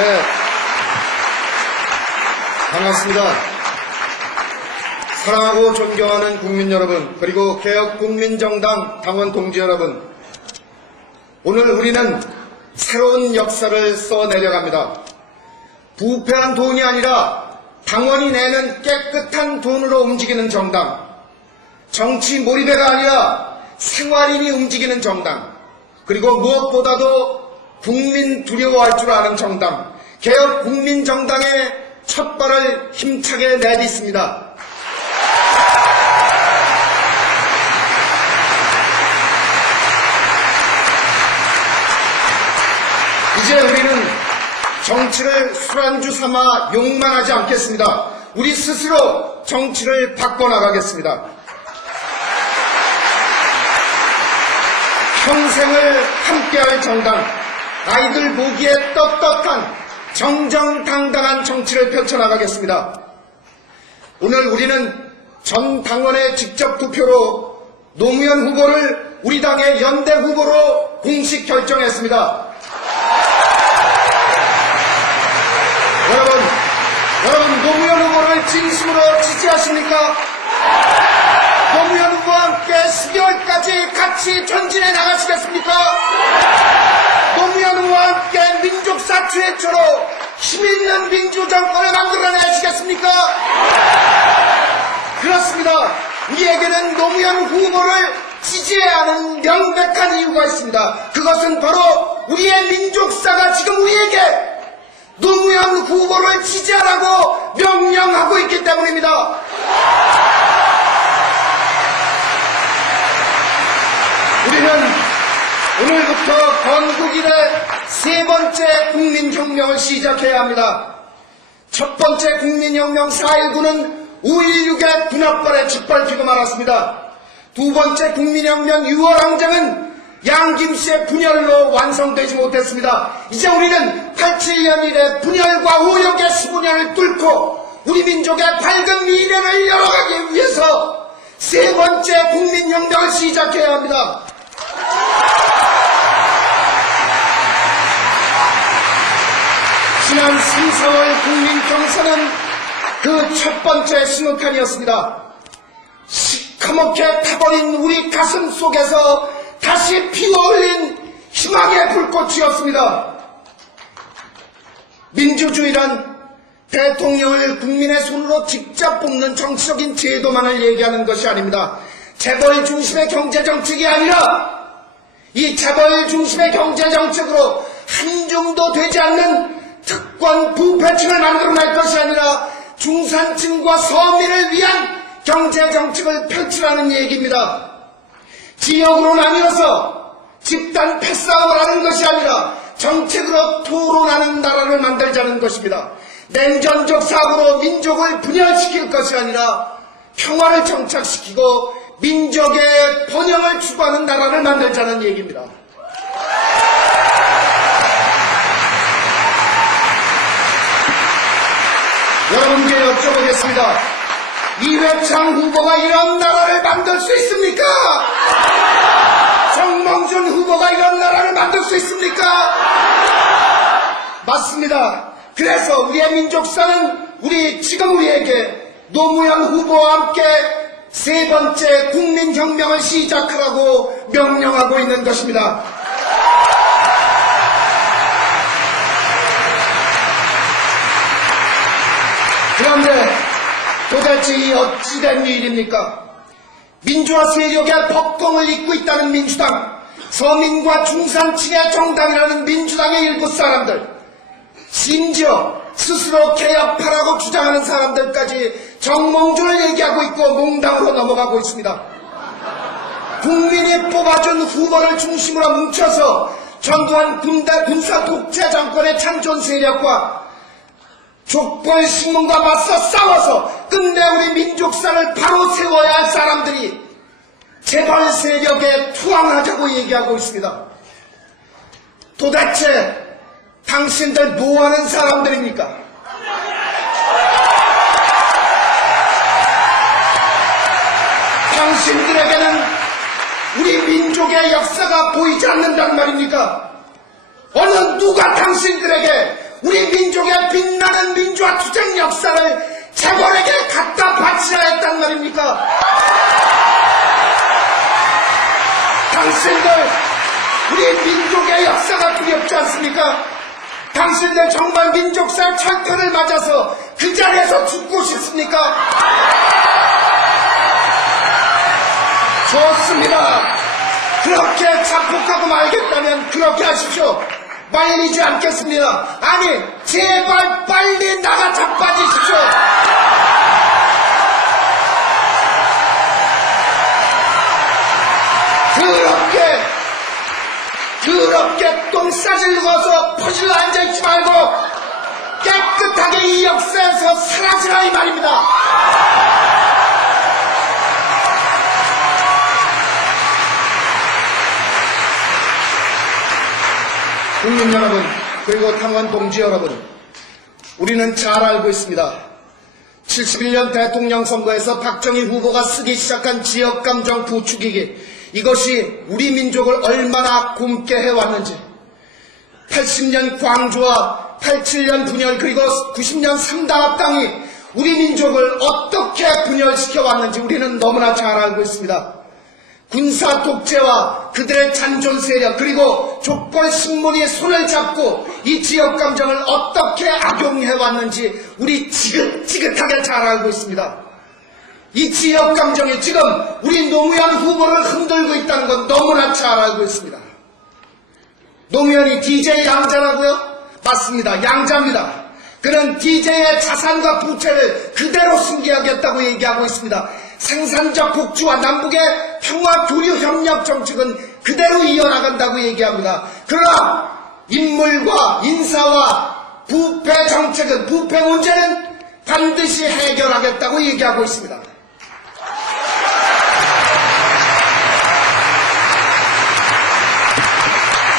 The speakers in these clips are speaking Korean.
네, 반갑습니다. 사랑하고 존경하는 국민 여러분, 그리고 개혁국민정당 당원 동지 여러분, 오늘 우리는 새로운 역사를 써내려갑니다. 부패한 돈이 아니라 당원이 내는 깨끗한 돈으로 움직이는 정당, 정치 몰입회가 아니라 생활인이 움직이는 정당, 그리고 무엇보다도 국민 두려워할 줄 아는 정당, 개혁국민정당의 첫 발을 힘차게 내딛습니다. 이제 우리는 정치를 술안주 삼아 욕망하지 않겠습니다. 우리 스스로 정치를 바꿔나가겠습니다. 평생을 함께할 정당, 아이들 보기에 떳떳한 정정당당한 정치를 펼쳐나가겠습니다. 오늘 우리는 전 당원의 직접 투표로 노무현 후보를 우리 당의 연대 후보로 공식 결정했습니다. 여러분 노무현 후보를 진심으로 지지하십니까? 노무현 후보와 함께 12월까지 같이 전진해 나가시겠습니까? 노무현 후보와 함께 민족사 최초로 힘있는 민주정권을 만들어내시겠습니까? 그렇습니다. 우리에게는 노무현 후보를 지지해야 하는 명백한 이유가 있습니다. 그것은 바로 우리의 민족사가 지금 우리에게 노무현 후보를 지지하라고 명령하고 있기 때문입니다. 우리는 오늘부터 건국일의 세 번째 국민혁명을 시작해야 합니다. 첫 번째 국민혁명 4.19는 5.16의 군합발에 짓밟히고 말았습니다. 두 번째 국민혁명 6월항쟁은 양김씨의 분열로 완성되지 못했습니다. 이제 우리는 87년 이래 분열과 오역의 15년을 뚫고 우리 민족의 밝은 미래를 열어가기 위해서 세 번째 국민혁명을 시작해야 합니다. 지난 3, 4월 국민경선은 그 첫 번째 신호탄이었습니다. 시커멓게 타버린 우리 가슴 속에서 다시 피어올린 희망의 불꽃이었습니다. 민주주의란 대통령을 국민의 손으로 직접 뽑는 정치적인 제도만을 얘기하는 것이 아닙니다. 재벌 중심의 경제정책이 아니라 이 재벌 중심의 경제정책으로 한정도 되지 않는 특권 부패층을 만들어낼 것이 아니라 중산층과 서민을 위한 경제정책을 펼치라는 얘기입니다. 지역으로 나뉘어서 집단 패싸움을 하는 것이 아니라 정책으로 토론하는 나라를 만들자는 것입니다. 냉전적 사고로 민족을 분열시킬 것이 아니라 평화를 정착시키고 민족의 번영을 추구하는 나라를 만들자는 얘기입니다. 여러분께 여쭤보겠습니다. 이회창 후보가 이런 나라를 만들 수 있습니까? 정몽준 후보가 이런 나라를 만들 수 있습니까? 맞습니다. 그래서 우리의 민족사는 지금 우리에게 노무현 후보와 함께 세 번째 국민혁명을 시작하라고 명령하고 있는 것입니다. 그런데 도대체 이 어찌된 일입니까? 민주화 세력의 법통을 잇고 있다는 민주당, 서민과 중산층의 정당이라는 민주당의 일부 사람들, 심지어 스스로 개혁파라고 주장하는 사람들까지 정몽준을 얘기하고 있고 몽당으로 넘어가고 있습니다. 국민이 뽑아준 후보를 중심으로 뭉쳐서 전두환 군사 독재 정권의 창존 세력과 족벌신문과 맞서 싸워서 끝내 우리 민족사를 바로 세워야 할 사람들이 재벌 세력에 투항하자고 얘기하고 있습니다. 도대체 당신들 뭐하는 사람들입니까? 당신들에게는 우리 민족의 역사가 보이지 않는단 말입니까? 어느 누가 당신들에게 우리 민족의 빛나는 민주화 투쟁 역사를 재벌에게 갖다 바치라 했단 말입니까? 당신들 우리 민족의 역사가 두렵지 않습니까? 당신들 정말 민족사 철퇴를 맞아서 그 자리에서 죽고 싶습니까? 좋습니다. 그렇게 자폭하고 말겠다면 그렇게 하십시오. 말리지 않겠습니다. 아니 제발 빨리 나가 자빠지십시오. 그렇게 똥 싸질고 서 퍼질러 앉아있지 말고 깨끗하게 이 역사에서 사라지라 이 말입니다. 국민 여러분, 그리고 당원 동지 여러분, 우리는 잘 알고 있습니다. 71년 대통령 선거에서 박정희 후보가 쓰기 시작한 지역감정 부추기기, 이것이 우리 민족을 얼마나 굶게 해왔는지, 80년 광주와 87년 분열 그리고 90년 3당 합당이 우리 민족을 어떻게 분열시켜왔는지 우리는 너무나 잘 알고 있습니다. 군사 독재와 그들의 잔존 세력 그리고 조건 신문이 손을 잡고 이 지역 감정을 어떻게 악용해왔는지 우리 지긋지긋하게 잘 알고 있습니다. 이 지역 감정이 지금 우리 노무현 후보를 흔들고 있다는 건 너무나 잘 알고 있습니다. 노무현이 DJ 양자라고요? 맞습니다. 양자입니다. 그는 DJ의 자산과 부채를 그대로 승계하겠다고 얘기하고 있습니다. 생산적 복지와 남북의 평화 교류 협력 정책은 그대로 이어나간다고 얘기합니다. 그러나 인물과 인사와 부패 정책은, 부패 문제는 반드시 해결하겠다고 얘기하고 있습니다.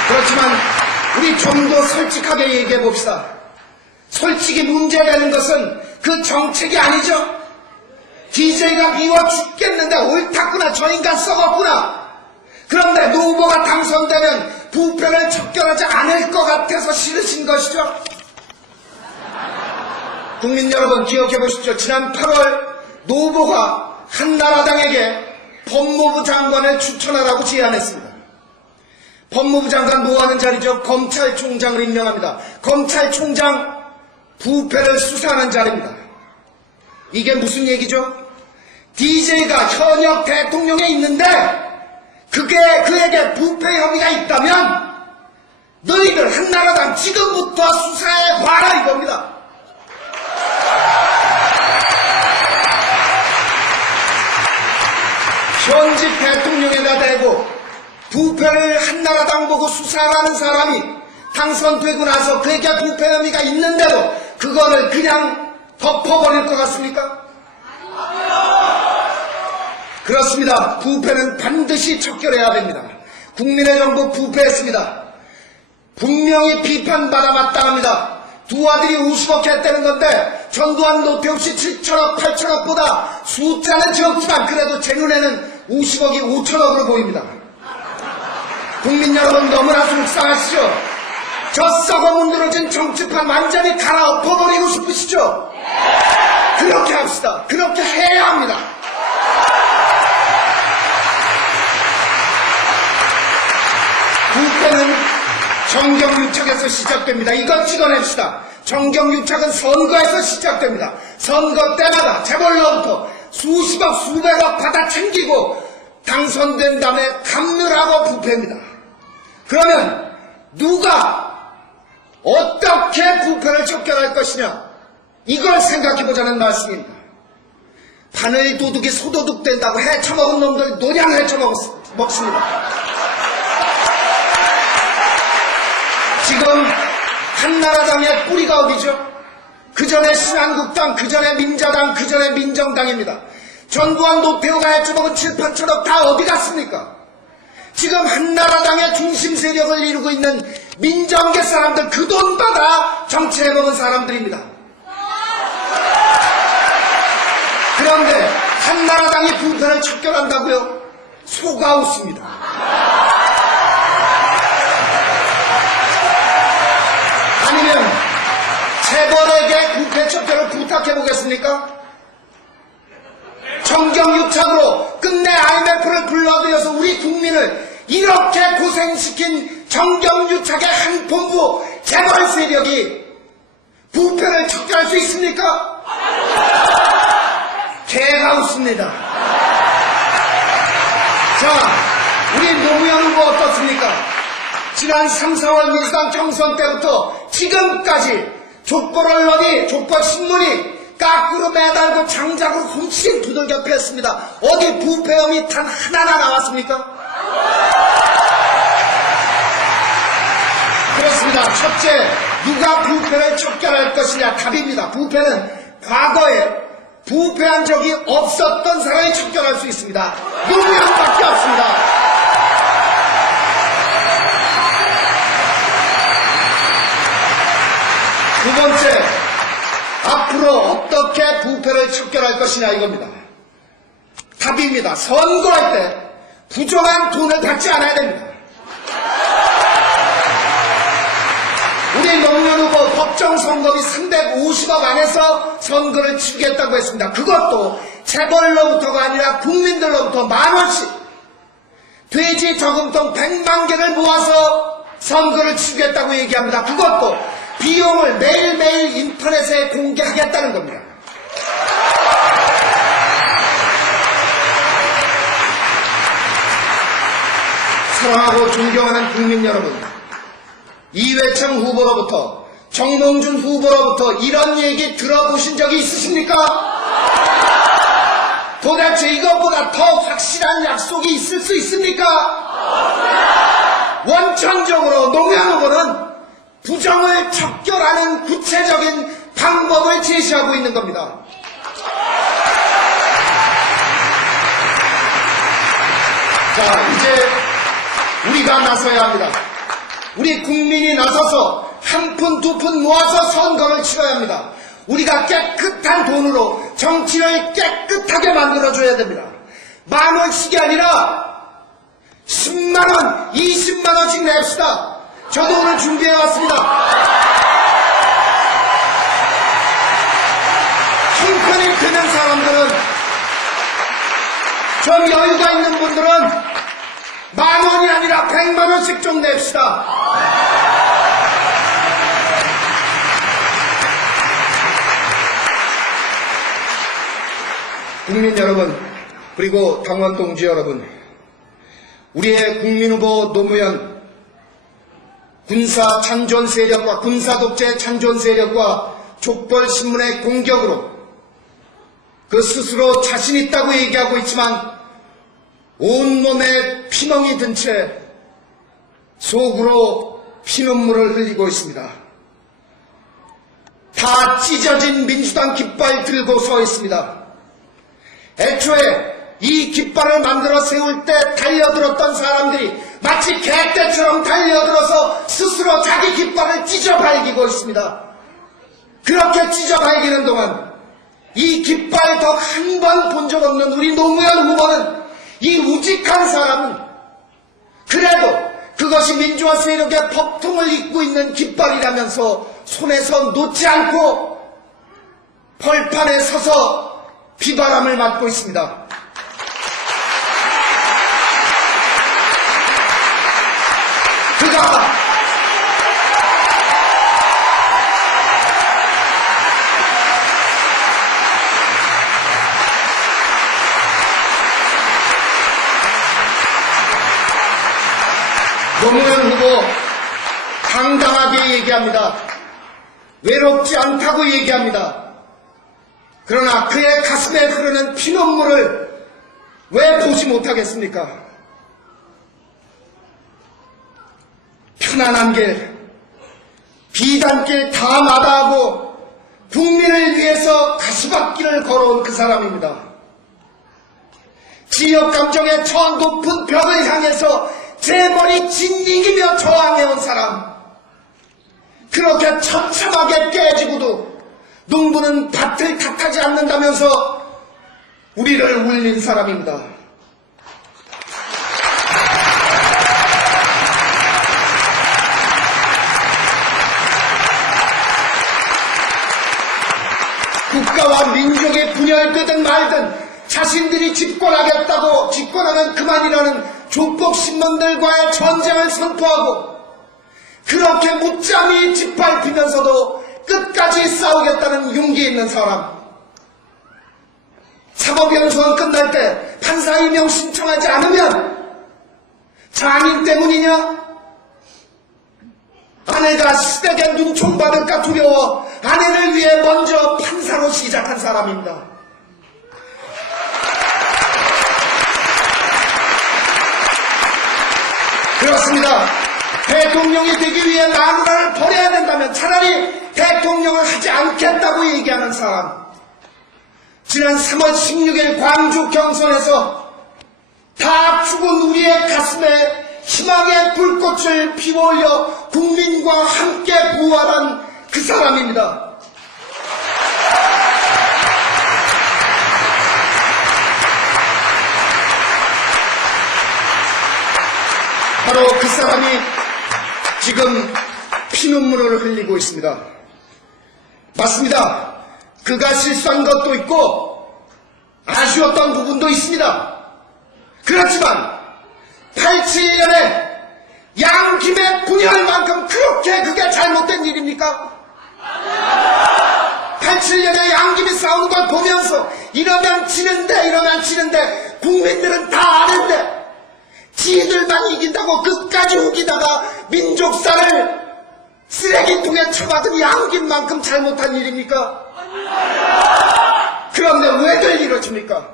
그렇지만 우리 좀 더 솔직하게 얘기해 봅시다. 솔직히 문제되는 것은 그 정책이 아니죠. DJ가 미워 죽겠는데 옳았구나, 저 인간 썩었구나. 그런데 노 후보가 당선되면 부패를 척결하지 않을 것 같아서 싫으신 것이죠. 국민 여러분 기억해 보십시오. 지난 8월 노 후보가 한나라당에게 법무부 장관을 추천하라고 제안했습니다. 법무부 장관 뭐하는 자리죠? 검찰총장을 임명합니다. 검찰총장 부패를 수사하는 자리입니다. 이게 무슨 얘기죠? DJ가 현역 대통령에 있는데 그에게 부패 혐의가 있다면 너희들 한나라당 지금부터 수사해 봐라 이겁니다. 현직 대통령에다 대고 부패를 한나라당 보고 수사하는 사람이 당선되고 나서 그에게 부패 혐의가 있는데도 그거를 그냥 덮어버릴 것 같습니까? 그렇습니다. 부패는 반드시 척결해야 됩니다. 국민의 정부 부패했습니다. 분명히 비판받아 마땅합니다. 두 아들이 50억 했다는 건데 전두환 노태우 씨 7천억 8천억보다 숫자는 적지만 그래도 제 눈에는 50억이 5천억으로 보입니다. 국민 여러분 너무나 속상하시죠? 저 썩어 문드러진 정치판 완전히 갈아엎어버리고 싶으시죠? 그렇게 합시다. 그렇게 해야 합니다. 부패는 정경유착에서 시작됩니다. 이것 찍어냅시다. 정경유착은 선거에서 시작됩니다. 선거 때마다 재벌로부터 수십억 수백억 받아 챙기고 당선된 다음에 감느라고 부패입니다. 그러면 누가 어떻게 부패를 척결할 것이냐, 이걸 생각해보자는 말씀입니다. 바늘 도둑이 소도둑 된다고 헤쳐먹은 놈들 노냥 헤쳐먹습니다. 지금 한나라당의 뿌리가 어디죠? 그 전에 신한국당, 그 전에 민자당, 그 전에 민정당입니다. 전두환 노태우가 헤쳐먹은 7, 8천억 다 어디 갔습니까? 지금 한나라당의 중심 세력을 이루고 있는 민정계 사람들, 그 돈 받아 정치해먹은 사람들입니다. 그런데 한나라당이 부패를 척결한다고요? 속아웃습니다. 재벌에게 부패 척결을 부탁해 보겠습니까? 정경유착으로 끝내 IMF를 불러들여서 우리 국민을 이렇게 고생시킨 정경유착의 한 본부 재벌 세력이 부패를 척결할 수 있습니까? 개가 웃습니다. 자, 우리 노무현 후보 어떻습니까? 지난 3, 4월 민주당 경선 때부터 지금까지 족보 언론이, 족보 신문이 까꾸로 매달고 장작으로 훔친 두들겨 팼습니다. 어디 부패 혐의 단 하나나 나왔습니까? 그렇습니다. 첫째, 누가 부패를 척결할 것이냐? 답입니다. 부패는 과거에 부패한 적이 없었던 사람이 척결할 수 있습니다. 노무현밖에 없습니다. 두 번째, 앞으로 어떻게 부패를 척결할 것이냐 이겁니다. 답입니다. 선거할 때 부정한 돈을 받지 않아야 됩니다. 우리 노무현 후보 법정 선거비 350억 안에서 선거를 치르겠다고 했습니다. 그것도 재벌로부터가 아니라 국민들로부터 10,000원씩 돼지 저금통 100만 개를 모아서 선거를 치르겠다고 얘기합니다. 그것도 비용을 매일매일 인터넷에 공개하겠다는 겁니다. 사랑하고 존경하는 국민 여러분, 이회창 후보로부터, 정몽준 후보로부터 이런 얘기 들어보신 적이 있으십니까? 도대체 이것보다 더 확실한 약속이 있을 수 있습니까? 원천적으로 노무현 후보는 부정을 척결하는 구체적인 방법을 제시하고 있는 겁니다. 자, 이제 우리가 나서야 합니다. 우리 국민이 나서서 한 푼, 두 푼 모아서 선거를 치러야 합니다. 우리가 깨끗한 돈으로 정치를 깨끗하게 만들어줘야 됩니다. 10,000원씩이 아니라 10만원, 20만원씩 냅시다. 저도 오늘 준비해왔습니다. 형편이 드는 사람들은, 좀 여유가 있는 분들은 10,000원이 아니라 100만원씩 좀 냅시다. 국민 여러분, 그리고 당원 동지 여러분, 우리의 국민후보 노무현 군사 찬존 세력과 군사 독재 찬존 세력과 족벌신문의 공격으로 그 스스로 자신 있다고 얘기하고 있지만 온몸에 피멍이 든 채 속으로 피눈물을 흘리고 있습니다. 다 찢어진 민주당 깃발 들고 서 있습니다. 애초에 이 깃발을 만들어 세울 때 달려들었던 사람들이 마치 개떼처럼 달려들어서 스스로 자기 깃발을 찢어발기고 있습니다. 그렇게 찢어발기는 동안 이 깃발 덕 한 번 본 적 없는 우리 노무현 후보는, 이 우직한 사람은 그래도 그것이 민주화 세력의 법통을 잇고 있는 깃발이라면서 손에서 놓지 않고 벌판에 서서 비바람을 맞고 있습니다. 그가 노무현 후보 당당하게 얘기합니다. 외롭지 않다고 얘기합니다. 그러나 그의 가슴에 흐르는 피눈물을 왜 보지 못하겠습니까? 편안한 길, 비단길 다 마다하고 국민을 위해서 가시밭길을 걸어온 그 사람입니다. 지역감정의 저 높은 벽을 향해서 재벌이 진이기며 저항해온 사람, 그렇게 처참하게 깨지고도 농부는 밭을 탓하지 않는다면서 우리를 울린 사람입니다. 국가와 민족의 분열되든 말든 자신들이 집권하면 그만이라는 조폭신문들과의 전쟁을 선포하고 그렇게 무참히 짓밟히면서도 끝까지 싸우겠다는 용기 있는 사람. 사법연수원 끝날 때 판사 임용 신청하지 않으면 장인 때문이냐? 아내가 시댁에 눈총 받을까 두려워 아내를 위해 먼저 판사로 시작한 사람입니다. 그렇습니다. 대통령이 되기 위해 마누라를 버려야 된다면 차라리 대통령을 하지 않겠다고 얘기하는 사람. 지난 3월 16일 광주 경선에서 다 죽은 우리의 가슴에 희망의 불꽃을 피워올려 국민과 함께 부활한 그 사람입니다. 바로 그 사람이 지금 피눈물을 흘리고 있습니다. 맞습니다. 그가 실수한 것도 있고 아쉬웠던 부분도 있습니다. 그렇지만 87년에 양김의 분열만큼 그렇게 그게 잘못된 일입니까? 87년에 양김이 싸우는 걸 보면서 이러면 지는데 국민들은 다 아는데 지들만 이긴다고 끝까지 우기다가 민족사를 쓰레기통에 쳐박은 양김만큼 잘못한 일입니까? 그런데 왜들 이러십니까?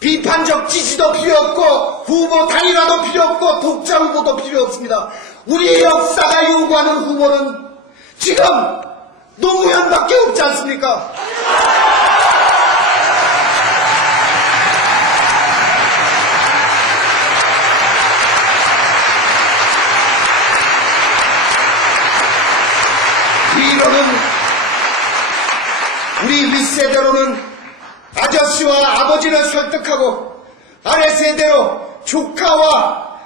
비판적 지지도 필요 없고 후보 단일화도 필요 없고 독자 후보도 필요 없습니다. 우리 역사가 요구하는 후보는 지금 노무현밖에 없지 않습니까? 우리 윗세대로는 아저씨와 아버지를 설득하고 아래세대로 조카와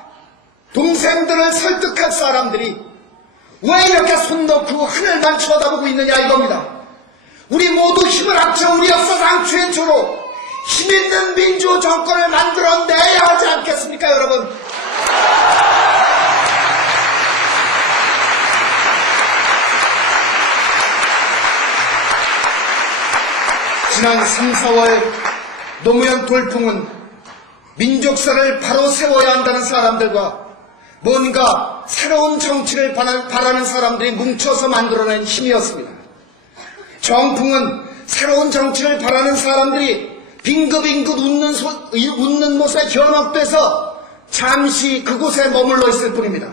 동생들을 설득할 사람들이 왜 이렇게 손 놓고 하늘만 쳐다보고 있느냐 이겁니다. 우리 모두 힘을 합쳐 우리 역사상 최초로 힘있는 민주 정권을 만들어내야 하지 않겠습니까 여러분? 지난 3, 4월 노무현 돌풍은 민족사를 바로 세워야 한다는 사람들과 뭔가 새로운 정치를 바라는 사람들이 뭉쳐서 만들어낸 힘이었습니다. 정풍은 새로운 정치를 바라는 사람들이 빙긋빙긋 웃는 모습에 현혹돼서 잠시 그곳에 머물러 있을 뿐입니다.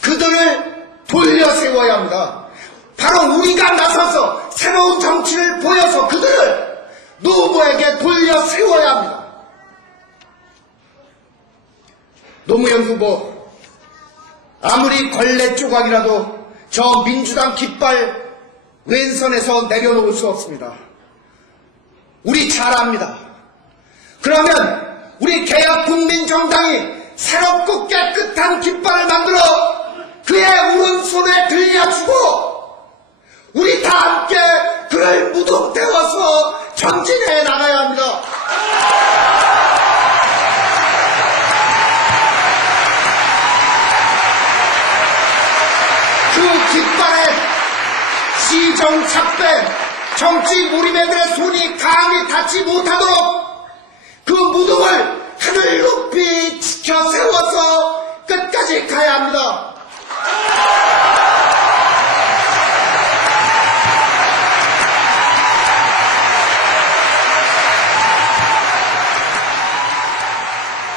그들을 돌려 세워야 합니다. 바로 우리가 나서서 새로운 정치를 보여서 그들을 누구에게 돌려 세워야 합니다. 노무현 후보 아무리 걸레 조각이라도 저 민주당 깃발 왼선에서 내려놓을 수 없습니다. 우리 잘 압니다. 그러면 우리 개혁국민정당이 새롭고 깨끗한 깃발을 만들어 그의 오른손에 들려주고 우리 다 함께 그를 무덤 태워서 전진해 나가야 합니다. 그 깃발에 시정 착배, 정치 무리매들의 손이 감히 닿지 못하도록 그 무덤을 하늘 높이 지켜 세워서 끝까지 가야 합니다.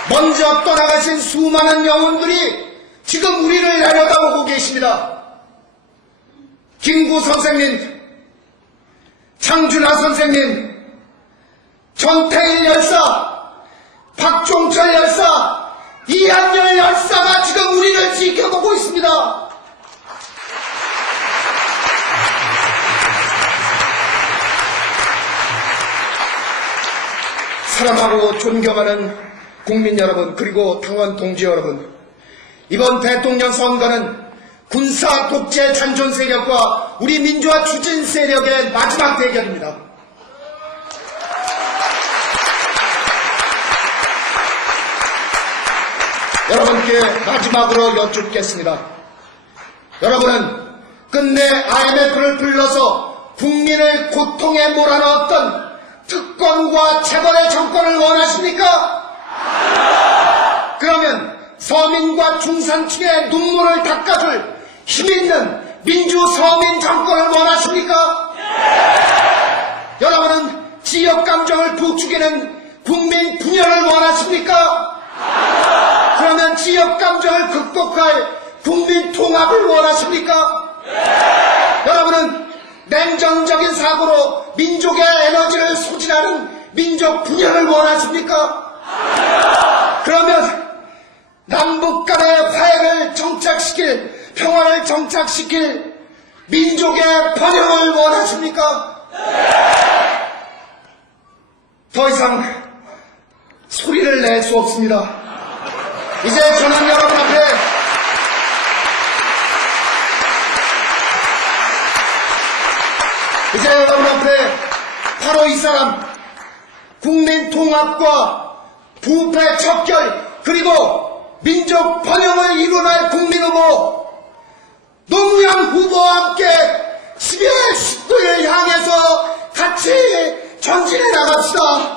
먼저 떠나가신 수많은 영혼들이 지금 우리를 내려다보고 계십니다. 김구 선생님, 장준하 선생님, 전태일 열사, 박종철 열사, 이한열 열사가 지금 우리를 지켜보고 있습니다. 사랑하고 존경하는 국민 여러분, 그리고 당원 동지 여러분, 이번 대통령 선거는 군사 독재 잔존 세력과 우리 민주화 추진 세력의 마지막 대결입니다. 여러분께 마지막으로 여쭙겠습니다. 여러분은 끝내 IMF를 불러서 국민을 고통에 몰아넣었던 특권과 재벌의 정권을 원하십니까? 그러면 서민과 중산층의 눈물을 닦아줄 힘있는 민주 서민 정권을 원하십니까? 여러분은 지역 감정을 부추기는 국민 분열을 원하십니까? 그러면 지역 감정을 극복할 국민 통합을 원하십니까? 여러분은 냉정적인 사고로 민족의 에너지를 소진하는 민족 분열을 원하십니까? 그러면 남북 간의 화해를 정착시킬, 평화를 정착시킬 민족의 번영을 원하십니까? 더 이상 소리를 낼 수 없습니다. 이제 저는 여러분 앞에 바로 이 사람, 국민 통합과 부패 척결 그리고 민족 번영을 이뤄낼 국민 후보 노무현 후보와 함께 12월 19일 향해서 같이 전진해 나갑시다.